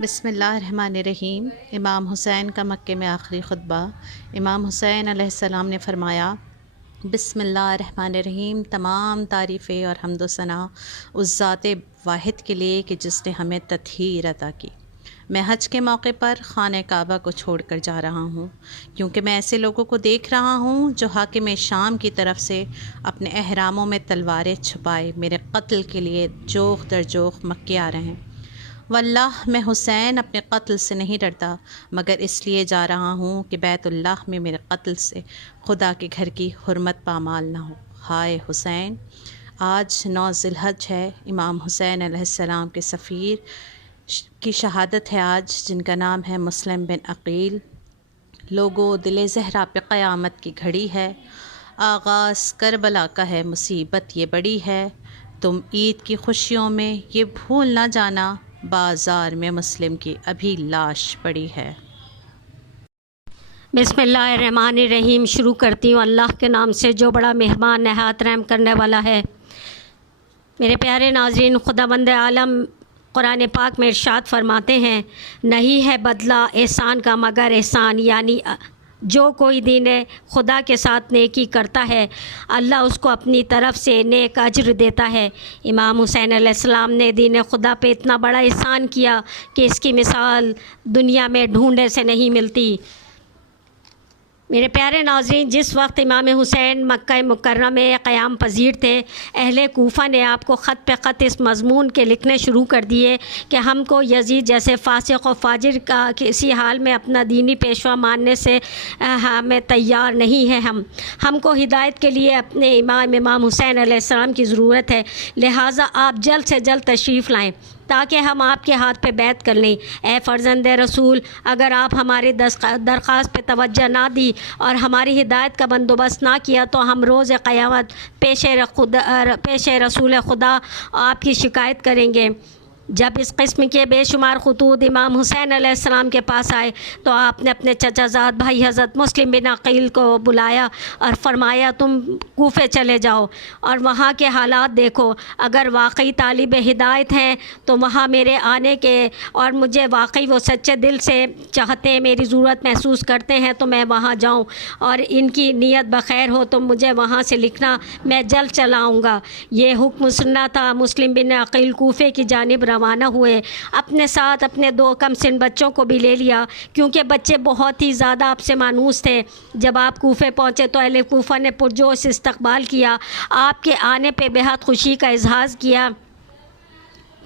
بسم اللہ الرحمن الرحیم۔ امام حسین کا مکے میں آخری خطبہ۔ امام حسین علیہ السلام نے فرمایا، بسم اللہ الرحمن الرحیم، تمام تعریفیں اور حمد و ثنا اس ذات واحد کے لیے کہ جس نے ہمیں تطہیر عطا کی۔ میں حج کے موقع پر خانہ کعبہ کو چھوڑ کر جا رہا ہوں، کیونکہ میں ایسے لوگوں کو دیکھ رہا ہوں جو حاکم شام کی طرف سے اپنے احراموں میں تلواریں چھپائے میرے قتل کے لیے جوخ در جوخ مکے آ رہے ہیں۔ واللہ میں حسین اپنے قتل سے نہیں ڈرتا، مگر اس لیے جا رہا ہوں کہ بیت اللہ میں میرے قتل سے خدا کے گھر کی حرمت پامال نہ ہو۔ ہائے حسین! آج 9 ذی الحج ہے۔ امام حسین علیہ السلام کے سفیر کی شہادت ہے آج، جن کا نام ہے مسلم بن عقیل۔ لوگوں، دل زہرا پہ قیامت کی گھڑی ہے، آغاز کربلا کا ہے، مصیبت یہ بڑی ہے۔ تم عید کی خوشیوں میں یہ بھول نہ جانا، بازار میں مسلم کی ابھی لاش پڑی ہے۔ بسم اللہ الرحمن الرحیم۔ شروع کرتی ہوں اللہ کے نام سے جو بڑا مہربان نہایت رحم کرنے والا ہے۔ میرے پیارے ناظرین، خداوند عالم قرآن پاک میں ارشاد فرماتے ہیں، نہیں ہے بدلہ احسان کا مگر احسان، یعنی جو کوئی دین خدا کے ساتھ نیکی کرتا ہے اللہ اس کو اپنی طرف سے نیک اجر دیتا ہے۔ امام حسین علیہ السلام نے دین خدا پہ اتنا بڑا احسان کیا کہ اس کی مثال دنیا میں ڈھونڈنے سے نہیں ملتی۔ میرے پیارے ناظرین، جس وقت امام حسین مکہ مکرمہ میں قیام پذیر تھے، اہل کوفہ نے آپ کو خط پہ خط اس مضمون کے لکھنے شروع کر دیے کہ ہم کو یزید جیسے فاسق و فاجر کا کسی حال میں اپنا دینی پیشوا ماننے سے ہمیں تیار نہیں ہے۔ ہم کو ہدایت کے لیے اپنے امام حسین علیہ السلام کی ضرورت ہے، لہٰذا آپ جلد سے جلد تشریف لائیں تاکہ ہم آپ کے ہاتھ پہ بیعت کر لیں۔ اے فرزند رسول، اگر آپ ہماری درخواست پہ توجہ نہ دی اور ہماری ہدایت کا بندوبست نہ کیا تو ہم روز قیامت پیش رسول خدا آپ کی شکایت کریں گے۔ جب اس قسم کے بے شمار خطوط امام حسین علیہ السلام کے پاس آئے تو آپ نے اپنے چچا زاد بھائی حضرت مسلم بن عقیل کو بلایا اور فرمایا، تم کوفے چلے جاؤ اور وہاں کے حالات دیکھو، اگر واقعی طالب ہدایت ہیں تو وہاں میرے آنے کے اور مجھے واقعی وہ سچے دل سے چاہتے ہیں، میری ضرورت محسوس کرتے ہیں تو میں وہاں جاؤں، اور ان کی نیت بخیر ہو تو مجھے وہاں سے لکھنا، میں جلد چلا آؤں گا۔ یہ حکم سننا تھا۔ مسلم بن عقیل کوفے کی جانب روانہ ہوئے، اپنے ساتھ اپنے 2 کم سن بچوں کو بھی لے لیا، کیونکہ بچے بہت ہی زیادہ آپ سے مانوس تھے۔ جب آپ کوفے پہنچے تو اہل کوفہ نے پرجوش استقبال کیا، آپ کے آنے پہ بہت خوشی کا اظہار کیا۔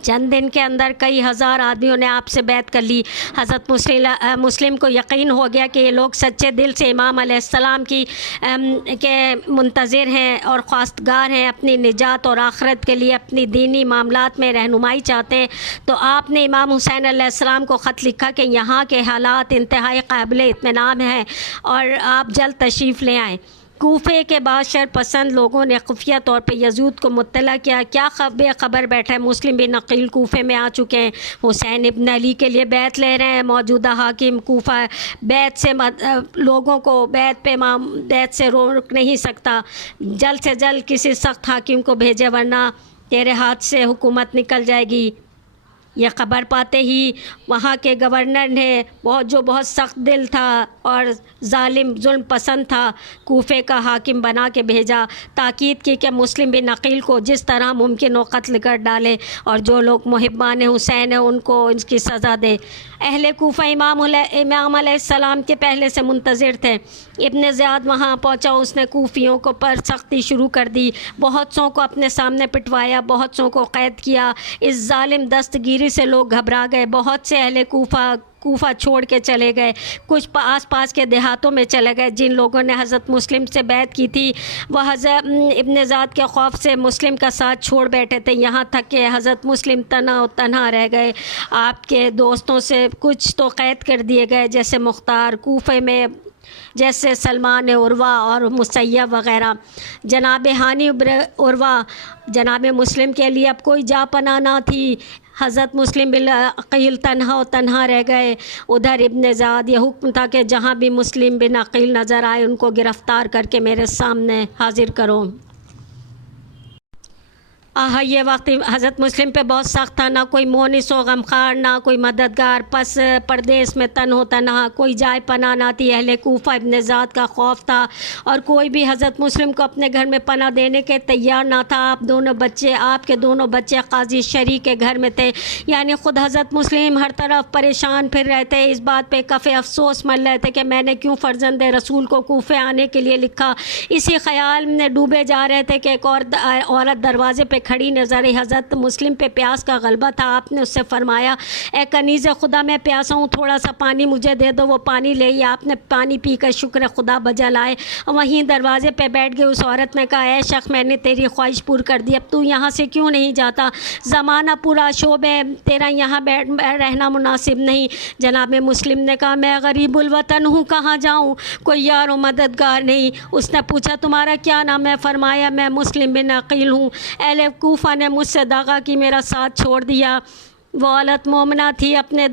چند دن کے اندر کئی ہزار آدمیوں نے آپ سے بیعت کر لی۔ حضرت مسلم کو یقین ہو گیا کہ یہ لوگ سچے دل سے امام علیہ السلام کے منتظر ہیں اور خواستگار ہیں، اپنی نجات اور آخرت کے لیے اپنی دینی معاملات میں رہنمائی چاہتے ہیں۔ تو آپ نے امام حسین علیہ السلام کو خط لکھا کہ یہاں کے حالات انتہائی قابل اطمینان ہیں اور آپ جلد تشریف لے آئیں۔ کوفے کے بعد شر پسند لوگوں نے خفیہ طور پہ یزید کو مطلع کیا، کیا بے خبر بیٹھا ہے، مسلم بن عقیل کوفے میں آ چکے ہیں، حسین ابن علی کے لیے بیعت لے رہے ہیں۔ موجودہ حاکم کوفہ بیعت سے لوگوں کو بیعت سے روک نہیں سکتا، جلد سے جلد کسی سخت حاکم کو بھیجے ورنہ تیرے ہاتھ سے حکومت نکل جائے گی۔ یہ خبر پاتے ہی وہاں کے گورنر نے جو بہت سخت دل تھا اور ظلم پسند تھا، کوفے کا حاکم بنا کے بھیجا، تاکید کی کہ مسلم بن عقیل کو جس طرح ممکن ہو قتل کر ڈالے اور جو لوگ محبان حسین ہیں ان کو ان کی سزا دے۔ اہل کوفہ امام علیہ السلام کے پہلے سے منتظر تھے۔ ابن زیاد وہاں پہنچا، اس نے کوفیوں کو پر سختی شروع کر دی، بہت سوں کو اپنے سامنے پٹوایا، بہت سوں کو قید کیا۔ اس ظالم دستگیری سے لوگ گھبرا گئے، بہت سے اہل کوفہ چھوڑ کے چلے گئے، کچھ آس پاس کے دیہاتوں میں چلے گئے۔ جن لوگوں نے حضرت مسلم سے بیعت کی تھی وہ حضرت ابن زیاد کے خوف سے مسلم کا ساتھ چھوڑ بیٹھے تھے، یہاں تک کہ حضرت مسلم تنہا رہ گئے۔ آپ کے دوستوں سے کچھ تو قید کر دیے گئے، جیسے مختار کوفے میں، جیسے سلمان عروہ اور مسیب وغیرہ۔ جناب ہانی عروہ، جناب مسلم کے لیے اب کوئی جا پناہ نہ تھی، حضرت مسلم بن عقیل تنہا رہ گئے۔ ادھر ابن زیاد یہ حکم تھا کہ جہاں بھی مسلم بن عقیل نظر آئے ان کو گرفتار کر کے میرے سامنے حاضر کرو۔ یہ وقت حضرت مسلم پہ بہت سخت تھا، نہ کوئی مونس و غمخوار، نہ کوئی مددگار، پس پردیس میں تن ہوتا، نہ کوئی جائے پناہ نہ تھی۔ اہل کوفہ ابن زیاد کا خوف تھا اور کوئی بھی حضرت مسلم کو اپنے گھر میں پناہ دینے کے تیار نہ تھا۔ آپ کے دونوں بچے قاضی شریع کے گھر میں تھے، یعنی خود حضرت مسلم ہر طرف پریشان پھر رہے تھے، اس بات پہ کافی افسوس مل رہے تھے کہ میں نے کیوں فرزند رسول کو کوفے آنے کے لیے لکھا۔ اسی خیال میں ڈوبے جا رہے تھے کہ ایک عورت دروازے پہ کھڑی نظر آئی۔ حضرت مسلم پہ پیاس کا غلبہ تھا۔ آپ نے اس سے فرمایا، اے کنیز خدا، میں پیاسا ہوں، تھوڑا سا پانی مجھے دے دو۔ وہ پانی لے یا آپ نے پانی پی کر شکر خدا بجا لائے، وہیں دروازے پہ بیٹھ گئے۔ اس عورت نے کہا، اے شخص، میں نے تیری خواہش پور کر دی، اب تو یہاں سے کیوں نہیں جاتا؟ زمانہ پورا شوب ہے، تیرا یہاں رہنا مناسب نہیں۔ جناب مسلم نے کہا، میں غریب الوطن ہوں، کہاں جاؤں، کوئی یار و مددگار نہیں۔ اس نے پوچھا، تمہارا کیا نام ہے؟ فرمایا، میں مسلم بن عقیل ہوں۔ اہل کوفہ نے مجھ سے داغا کی میرا ساتھ چھوڑ دیا۔ وہ عورت مومنہ تھی، اپنے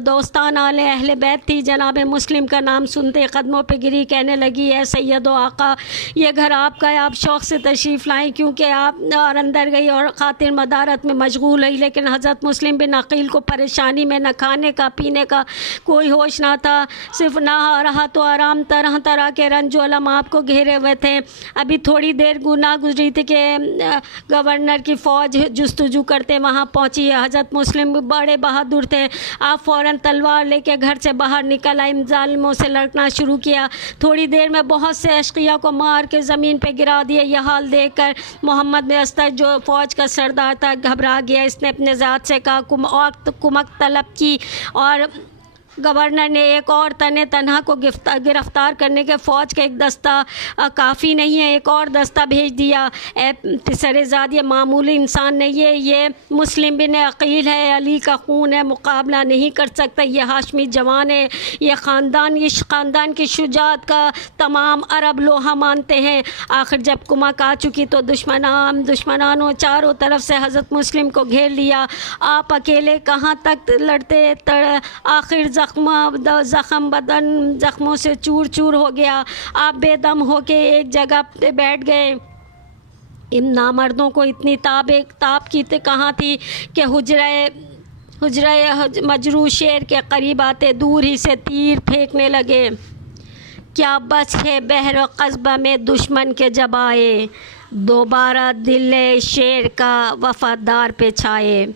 دوستان اہل بیت تھی۔ جناب مسلم کا نام سنتے قدموں پہ گری، کہنے لگی، اے سید و آقا، یہ گھر آپ کا ہے، آپ شوق سے تشریف لائیں، کیونکہ آپ اور اندر گئی اور خاطر مدارت میں مشغول ہوئی۔ لیکن حضرت مسلم بن عقیل کو پریشانی میں نہ کھانے کا پینے کا کوئی ہوش نہ تھا، صرف نہ رہا تو آرام، طرح طرح کے رنج و الم آپ کو گھیرے ہوئے تھے۔ ابھی تھوڑی دیر گزری تھی کہ گورنر کی فوج جستجو کرتے وہاں پہنچی۔ حضرت مسلم بڑے بہادر تھے، آپ فوراً تلوار لے کے گھر سے باہر نکل آئے، ظالموں سے لڑنا شروع کیا۔ تھوڑی دیر میں بہت سے اشقیاء کو مار کے زمین پہ گرا دیا۔ یہ حال دیکھ کر محمد بن اسد جو فوج کا سردار تھا گھبرا گیا۔ اس نے اپنے ذات سے کہا، کمک طلب کی، اور گورنر نے ایک اور تنہا کو گرفتار کرنے کے فوج کا ایک دستہ کافی نہیں ہے، ایک اور دستہ بھیج دیا۔ اے پسر زاد، یہ معمولی انسان نہیں ہے، یہ مسلم بن عقیل ہے، علی کا خون ہے، مقابلہ نہیں کر سکتا، یہ ہاشمی جوان ہے، یہ خاندان کی شجاعت کا تمام عرب لوہا مانتے ہیں۔ آخر جب کمک آ چکی تو دشمنانوں چاروں طرف سے حضرت مسلم کو گھیر لیا۔ آپ اکیلے کہاں تک لڑتے، آخر زخم بدن زخموں سے چور چور ہو گیا۔ آپ بے دم ہو کے ایک جگہ پہ بیٹھ گئے۔ ان نامردوں کو اتنی تاب کی کہاں تھی کہ حجرہ مجروح شیر کے قریب آتے دور ہی سے تیر پھینکنے لگے۔ کیا بس ہے بحر و قصبہ میں دشمن کے جب آئے، دوبارہ دل شیر کا وفادار پہ چھائے۔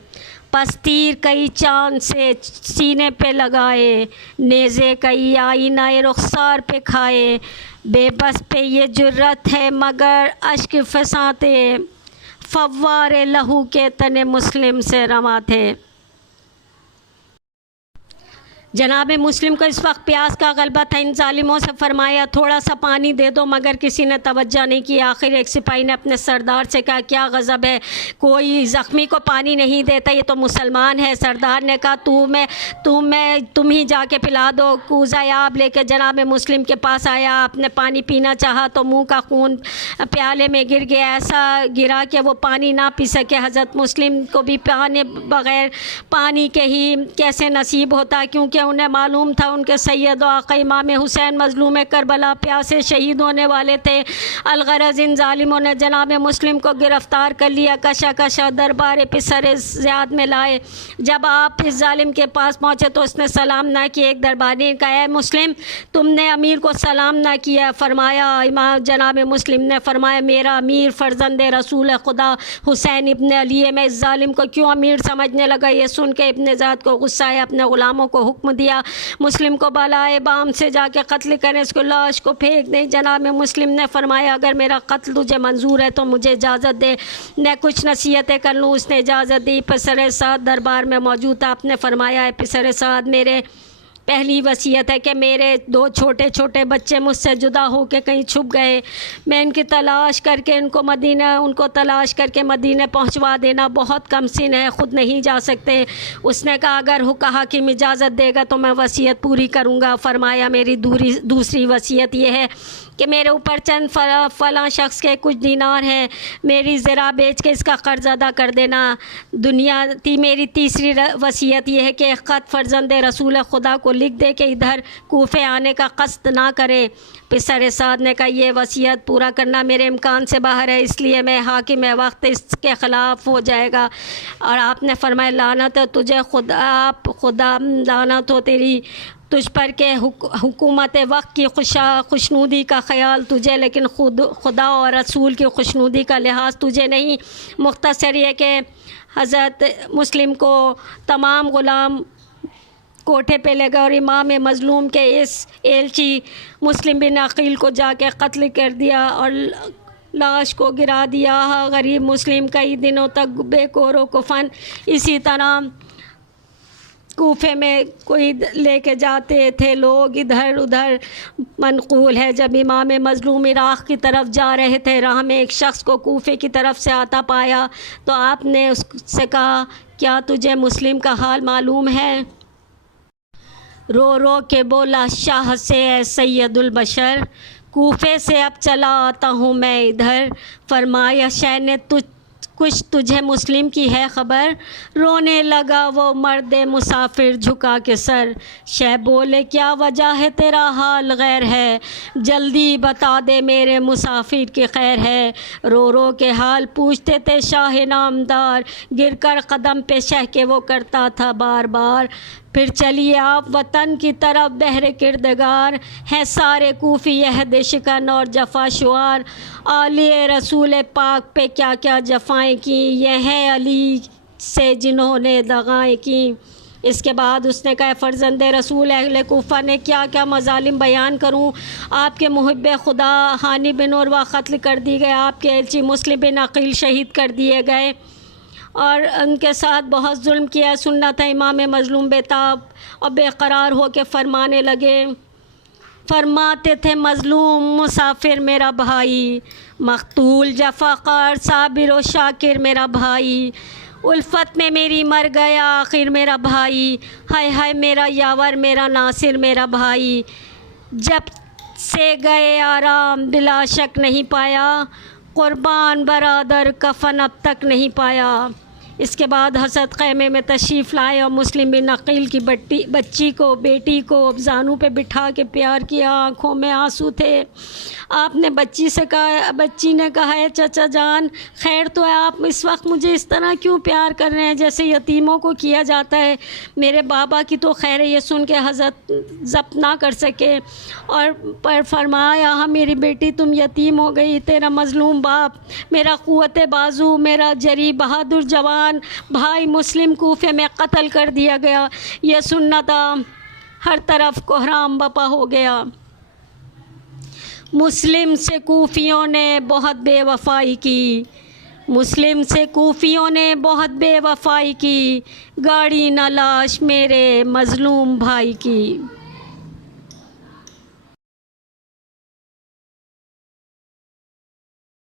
پس تیر کئی چاند سے سینے پہ لگائے، نیزے کئی آئینہ رخسار پہ کھائے۔ بے بس پہ یہ جرت ہے مگر اشک فساتے، فوار لہو کے تن مسلم سے رواں تھے۔ جناب مسلم کو اس وقت پیاس کا غلبہ تھا۔ ان ظالموں سے فرمایا، تھوڑا سا پانی دے دو، مگر کسی نے توجہ نہیں کی۔ آخر ایک سپاہی نے اپنے سردار سے کہا، کیا غضب ہے، کوئی زخمی کو پانی نہیں دیتا، یہ تو مسلمان ہے۔ سردار نے کہا، تم ہی جا کے پلا دو۔ کوزہ آب لے کے جناب مسلم کے پاس آیا۔ آپ نے پانی پینا چاہا تو منہ کا خون پیالے میں گر گیا، ایسا گرا کہ وہ پانی نہ پی سکے۔ حضرت مسلم کو بھی بغیر پانی کے ہی کیسے نصیب ہوتا، کیونکہ انہیں معلوم تھا ان کے سید و آقا امام حسین مظلوم کربلا پیاسے شہید ہونے والے تھے۔ الغرض ان ظالموں نے جناب مسلم کو گرفتار کر لیا، کشا دربار پسر زیاد میں لائے۔ جب آپ اس ظالم کے پاس پہنچے تو اس نے سلام نہ کیا۔ ایک درباری نے کہا، اے مسلم، تم نے امیر کو سلام نہ کیا۔ جناب مسلم نے فرمایا، میرا امیر فرزند رسول خدا حسین ابن علی ہے، میں اس ظالم کو کیوں امیر سمجھنے لگا؟ یہ سن کے ابن زیاد کو غصہ آیا، اپنے غلاموں کو حکم دیا، مسلم کو بالائے بام سے جا کے قتل کریں، اس کو لاش کو پھینک دیں۔ جناب مسلم نے فرمایا، اگر میرا قتل تجھے منظور ہے تو مجھے اجازت دے، میں کچھ نصیحتیں کر لوں۔ اس نے اجازت دی۔ پسر سعد دربار میں موجود تھا۔ آپ نے فرمایا، اے پسر سعد، میرے پہلی وصیت ہے کہ میرے 2 چھوٹے چھوٹے بچے مجھ سے جدا ہو کے کہیں چھپ گئے، میں ان کو تلاش کر کے مدینہ پہنچوا دینا، بہت کم سن ہے، خود نہیں جا سکتے۔ اس نے کہا، اگر حاکم اجازت دے گا تو میں وصیت پوری کروں گا۔ فرمایا، میری دوسری وصیت یہ ہے کہ میرے اوپر چند فلاں شخص کے کچھ دینار ہیں، میری زرع بیچ کے اس کا قرض ادا کر دینا۔ میری تیسری وصیت یہ ہے کہ ایک خط فرزند رسول خدا کو لکھ دے کہ ادھر کوفے آنے کا قصد نہ کرے۔ پسر سعد نے کہا یہ وصیت پورا کرنا میرے امکان سے باہر ہے، اس لیے میں حاکم وقت اس کے خلاف ہو جائے گا۔ اور آپ نے فرمایا لعنت ہے تجھے خدا لعنت ہو تجھ پر کہ حکومت وقت کی خوشنودی کا خیال تجھے، لیکن خدا اور رسول کی خوشنودی کا لحاظ تجھے نہیں۔ مختصر یہ کہ حضرت مسلم کو تمام غلام کوٹھے پہ لے گئے اور امام مظلوم کے اس ایلچی مسلم بن عقیل کو جا کے قتل کر دیا اور لاش کو گرا دیا۔ غریب مسلم کئی دنوں تک بے کور و کفن اسی طرح کوفے میں کوئی لے کے جاتے تھے لوگ ادھر ادھر۔ منقول ہے جب امام مظلوم عراق کی طرف جا رہے تھے، راہ میں ایک شخص کو کوفے کی طرف سے آتا پایا تو آپ نے اس سے کہا کیا تجھے مسلم کا حال معلوم ہے؟ رو رو کے بولا شاہ سے اے سید البشر، کوفے سے اب چلا آتا ہوں میں ادھر۔ فرمایا شہ نے کچھ تجھے مسلم کی ہے خبر؟ رونے لگا وہ مرد مسافر جھکا کے سر۔ شہ بولے کیا وجہ ہے تیرا حال غیر ہے، جلدی بتا دے میرے مسافر کی خیر ہے۔ رو رو کے حال پوچھتے تھے شاہ نامدار، گر کر قدم پہ شہ کے وہ کرتا تھا بار بار۔ پھر چلیے آپ وطن کی طرف بہر کردگار، ہیں سارے کوفی عہد شکن اور جفا شوار۔ آلِ رسول پاک پہ کیا کیا جفائیں کی، یہ ہیں علی سے جنہوں نے دغائیں کی۔ اس کے بعد اس نے کہا فرزند رسول اہل کوفہ نے کیا کیا مظالم بیان کروں؟ آپ کے محب خدا ہانی بن عروہ قتل کر دی گئے، آپ کے ایلچی مسلم بن عقیل شہید کر دیے گئے اور ان کے ساتھ بہت ظلم کیا۔ سننا تھا امام مظلوم بےتاب اور بے قرار ہو کے فرمانے لگے، فرماتے تھے مظلوم مسافر میرا بھائی، مقتول جفاقار صابر و شاکر میرا بھائی، الفت میں میری مر گیا آخر میرا بھائی، ہائے ہائے میرا یاور میرا ناصر میرا بھائی، جب سے گئے آرام بلا شک نہیں پایا، قربان برادر کفن اب تک نہیں پایا۔ اس کے بعد حضرت خیمے میں تشریف لائے اور مسلم بن عقیل کی بچی کو بیٹی کو زانوں پہ بٹھا کے پیار کیا، آنکھوں میں آنسو تھے۔ آپ نے بچی نے کہا ہے چچا جان خیر تو ہے، آپ اس وقت مجھے اس طرح کیوں پیار کر رہے ہیں جیسے یتیموں کو کیا جاتا ہے؟ میرے بابا کی تو خیر ہے۔ یہ سن کے حضرت ضبط نہ کر سکے اور پر فرمایا ہاں میری بیٹی تم یتیم ہو گئی، تیرا مظلوم باپ، میرا قوت بازو، میرا جری بہادر جوان بھائی مسلم کوفے میں قتل کر دیا گیا۔ یہ سننا تھا، ہر طرف کوہرام بپا ہو گیا۔ مسلم سے کوفیوں نے بہت بے وفائی کی، مسلم سے کوفیوں نے بہت بے وفائی کی، گاڑی نہ لاش میرے مظلوم بھائی کی۔